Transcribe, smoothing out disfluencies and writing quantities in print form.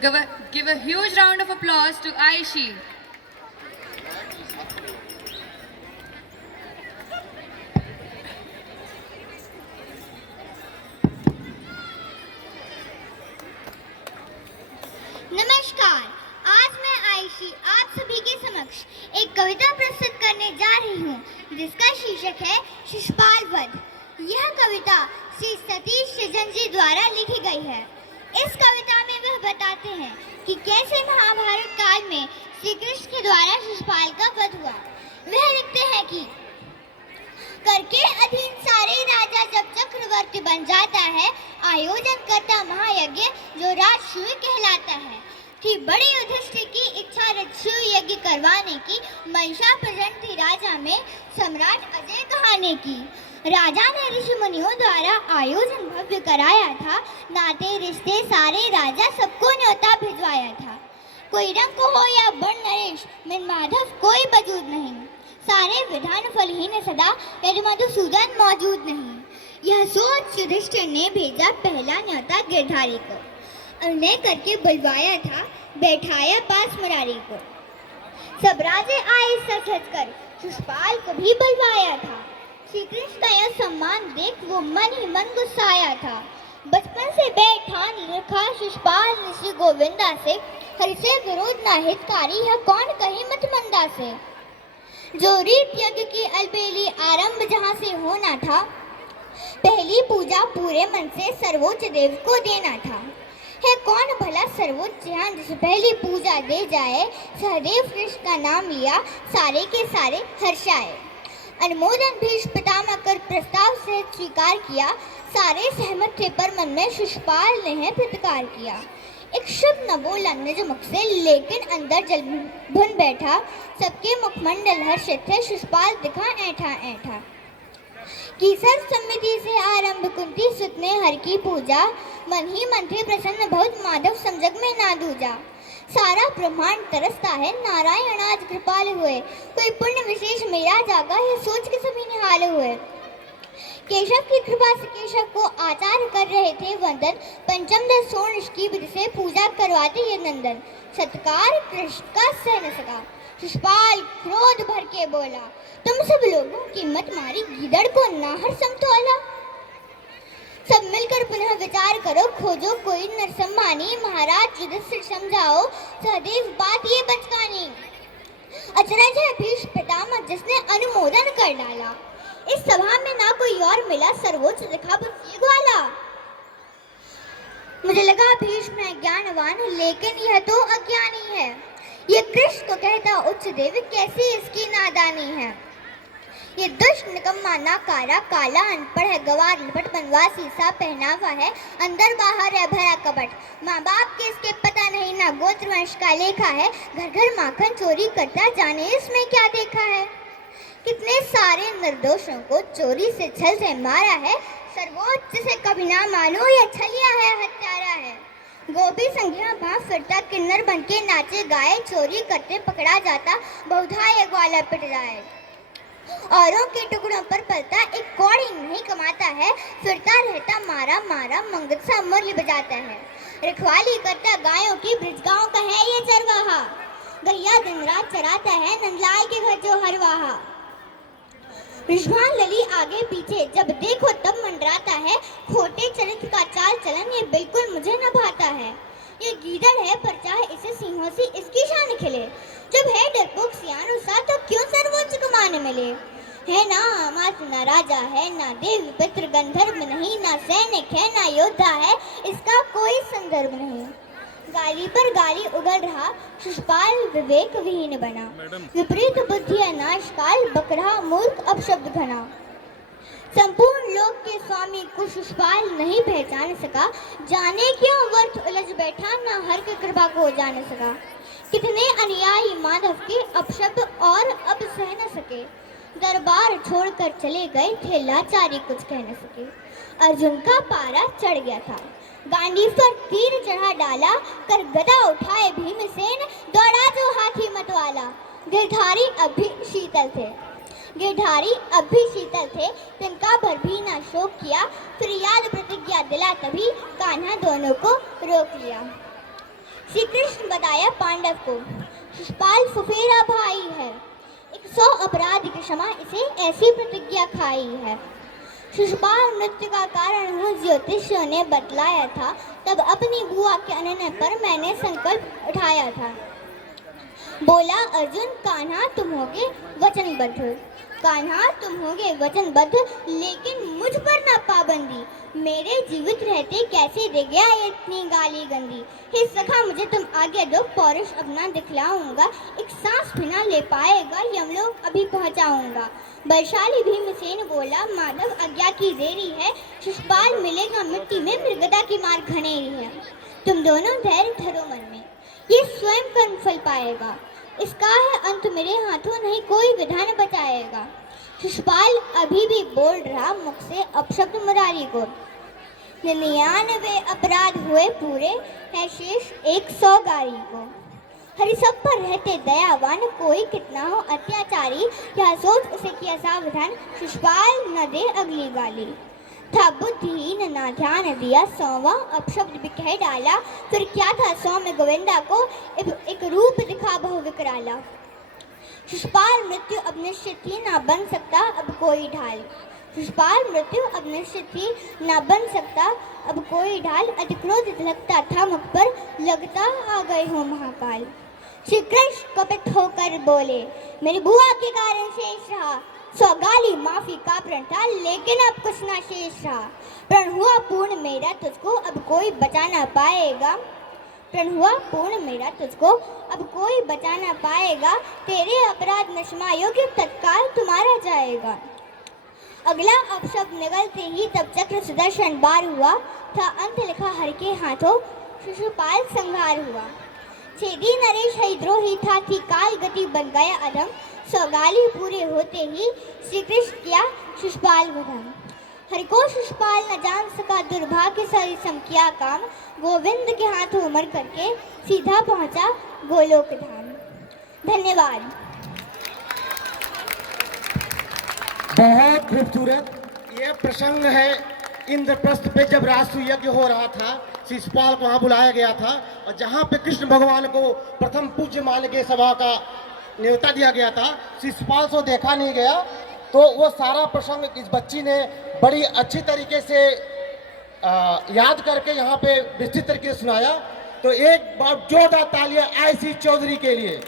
Give a huge round of applause to Aishi. नमस्कार। आज मैं आयशी आप सभी के समक्ष एक कविता प्रस्तुत करने जा रही हूँ जिसका शीर्षक है शिशुपाल वध। यह कविता श्री सतीश सृजन जी द्वारा लिखी गई है। इस कविता में वह बताते हैं कि कैसे महाभारत काल में श्री कृष्ण के द्वारा शिशुपाल का वध हुआ। वह लिखते हैं कि करके अधीन सारे राजा जब चक्रवर्ती बन जाता है, आयोजन करता महायज्ञ जो राजसूय कहलाता है। थी बड़ी युधिष्ठिर की इच्छा राजसूय यज्ञ करवाने की, मंशा प्रसन्न थी राजा में सम्राट अजय कहाने की। राजा ने ऋषि मुनियों द्वारा आयोजन भव्य कराया था, नाते रिश्ते सारे राजा सबको न्योता भिजवाया था। कोई रंग हो या बन नरेश, मिन माधव कोई वजूद नहीं, सारे विधान फलहीन सदा यदि मधुसूदन मौजूद नहीं। यह सोच युधिष्ठिर ने भेजा पहला न्योता गिरधारी को, अभिनय करके बुलवाया था बैठाया पास मुरारी को। सब राजे आए सच कर, शिशुपाल को भी बुलवाया था। श्री कृष्ण का यह सम्मान देख वो मन ही मन गुस्साया था। बचपन से बैठान रखा शिशुपाल ने श्री गोविंदा से, हरि से विरोध न हितकारी यह कौन कहे मत मंदा से। जो रीत यज्ञ की अलबेली आरंभ जहाँ से होना था, पहली पूजा पूरे मन से सर्वोच्च देव को देना था। है कौन भला सर्वोच्च जहाँ जिसे पहली पूजा दे जाए, सहदेव कृष्ण का नाम लिया सारे के सारे हर्षाए। अनुमोदन भीष्म पितामह कर प्रस्ताव से स्वीकार किया, सारे सहमत थे पर मन में शिशुपाल ने है प्रतिकार किया। एक शब्द न बोला निज मुख से, लेकिन अंदर जल भुन बैठा। सबके मुखमंडल हर्षित थे, शिशुपाल दिखा ऐठा ऐठा। की सर्व सम्मति से आरंभ कुंती सुत ने हर की पूजा, मन ही मन थे प्रसन्न बहुत माधव समझग में ना दूजा। सारा ब्रह्मांड तरसता है नारायण आज कृपाल हुए, कोई पुण्य विशेष मेरा जागा है सोच के सभी निहाल हुए। केशव की कृपा से केशव को आचार्य कर रहे थे वंदन, पंचम दस स्वर्ण की विधि से पूजा करवाते ये नंदन। सत्कार कृष्ण का सह न सका, शिशुपाल क्रोध भर के बोला, तुम सब लोगों की मत मारी गीदड़ को नाहर समतोला। सब मिलकर पुनः विचार करो, खोजो कोई नरसम्मानी, महाराज युधिष्ठिर समझाओ सहदेव बात ये बचकानी। अचरज है भीष्म पितामह जिसने अनुमोदन कर डाला, इस सभा में ना कोई और मिला सर्वोच्च दिखा बस ये ग्वाला। मुझे लगा भीष्म है ज्ञानवान, लेकिन यह तो अज्ञानी है। ये कृष्ण को कहता उच्च देव, कैसी इसकी नादानी है। ये दुष्ट निकम्मा नाकारा, काला अनपढ़ है गवार लपट, बनवासी सा पहनावा है, अंदर बाहर है भरा कपट। माँ बाप के इसके पता नहीं, ना गोत्र वंश का लेखा है, घर घर माखन चोरी करता, जाने इसमें क्या देखा है। कितने सारे निर्दोषों को चोरी से छल से मारा है, सर्वोच्च से कभी ना मानो यह छलिया है हत्यारा है। गोपी संज्ञा भाव फिरता किन्नर बन के नाचे गाए, चोरी करते पकड़ा जाता बहुधा ये ग्वाला पिट जाए। औरों के टुकड़ों पर पलता एक कौड़ी नहीं कमाता है, फिरता रहता मारा मारा मंगत सा मुरली बजाता है। रखवाली करता गायों की ब्रजगांव का है ये चरवाहा, गैया दिन रात चराता है नंदलाल के घर जो हरवाहा। रिजवान लली आगे पीछे जब देखो तब मंडराता है, खोटे चरित्र का चाल चलन ये बिल्कुल मुझे न भाता है। ये गीदड़ है पर चाहे इसे सिंहों से इसकी शान खिले, जब है डरपोक सियान सा तो क्यों सर्वोच्च कमाने मिले। है ना अमात्य ना राजा है, ना देव पितृ गंधर्व नहीं, ना सैनिक है ना योद्धा है, इसका कोई संदर्भ नहीं। गाली पर गाली उगल रहा, शिशुपाल विवेक विहीन बना, विपरीत बुद्धि अनाश काल बकरा मूर्ख अपशब्द घना। संपूर्ण लोक के स्वामी को शिशुपाल नहीं पहचान सका, जाने क्यों व्यर्थ उलझ बैठा ना हर की कृपा को जान सका। कितने अनुयायी माधव के अपशब्द और अब सह न सके, दरबार छोड़कर चले गए थे लाचारी कुछ कह न सके। अर्जुन का पारा चढ़ गया था, गांडीव पर तीर चढ़ा डाला, कर गदा उठाए भीमसेन, दौड़ा जो हाथी मतवाला। गिरधारी अब भी शीतल थे, तिनका भर भी ना शोक किया, फिर याद प्रतिज्ञा दिला तभी कान्हा दोनों को रोक लिया। श्री कृष्ण बताया पांडव को, शिशुपाल फुफेरा भाई है, 100 अपराध की क्षमा इसे ऐसी प्रतिज्ञा खाई है। शिशुपाल मृत्यु का कारण उन ज्योतिषियों ने बतलाया था, तब अपनी बुआ के अन्य पर मैंने संकल्प उठाया था। बोला अर्जुन, कान्हा तुम होगे वचनबद्ध, कान्हा तुम होगे वचनबद्ध, लेकिन मुझ पर ना पाबंदी, मेरे जीवित रहते कैसे दे गया इतनी गाली गंदी। हे सखा मुझे तुम आगे दो, पौरुष अपना दिखलाऊंगा, एक सांस भी ना ले पाएगा यमलोक अभी पहुंचाऊंगा। बलशाली भीमसेन बोला, माधव आज्ञा की देरी है, शिशुपाल मिलेगा मिट्टी में, मृगदा की मार घनेरी है। तुम दोनों धैर्य धरो मन में, ये स्वयं कर्म फल पाएगा, इसका है अंत मेरे हाथों, नहीं कोई विधान बचाएगा। शिशुपाल अभी भी बोल रहा मुख से अपशब्द मुरारी को, 99 अपराध हुए पूरे, है शेष 100 गारी को। हरि सब पर रहते दयावान, कोई कितना हो अत्याचारी, यह सोच उसे किया सावधान, शिशुपाल न दे अगली गाली। था बुद्धिहीन ना ध्यान दिया, 100वां अपशब्द भी कह डाला, फिर क्या था 100 में गोविंदा को एक रूप दिखा बहु विकराला। शिशुपाल मृत्यु अब निश्चित ही ना बन सकता अब कोई ढाल, शिशुपाल मृत्यु अब निश्चित ही ना बन सकता अब कोई ढाल, अधिक्रोध लगता था मुख पर, लगता आ गए हो महाकाल। श्री कृष्ण कपित होकर बोले, मेरी बुआ के कारण शेष रहा, 100 गाली माफी का प्रण था, लेकिन अब कुछ ना शेष रहा। प्रण हुआ पूर्ण मेरा तुझको, अब कोई बचा ना पाएगा, प्रण हुआ पूर्ण मेरा तुझको, अब कोई बचा ना पाएगा, तेरे अपराध में क्षमा योग्य तत्काल तुम्हारा जाएगा। अगला अपशब्द निगलते ही तब चक्र सुदर्शन बार हुआ, था अंत लिखा हर के हाथों, शिशुपाल संहार हुआ। छेदी नरेश हरिद्रोही था, थी काल गति बन गया अधम, 100 गाली पूरे होते ही श्री कृष्ण किया शिशुपाल वधम। हरि को शिशुपाल न जान सका दुर्भाग्य सम किया काम, गोविंद के हाथों उमर करके सीधा पहुंचा गोलोक धाम। धन्यवाद। बहुत खूबसूरत ये प्रसंग है। इंद्रप्रस्थ पे जब राष्ट्र यज्ञ हो रहा था, शिशुपाल को वहाँ बुलाया गया था, और जहाँ पे कृष्ण भगवान को प्रथम पूज्य मान के सभा का न्योता दिया गया था, शिशुपाल को देखा नहीं गया, तो वो सारा प्रसंग इस बच्ची ने बड़ी अच्छी तरीके से याद करके यहाँ पे विस्तृत तरीके से सुनाया। तो एक बार जोरदार तालियां आईसी चौधरी के लिए।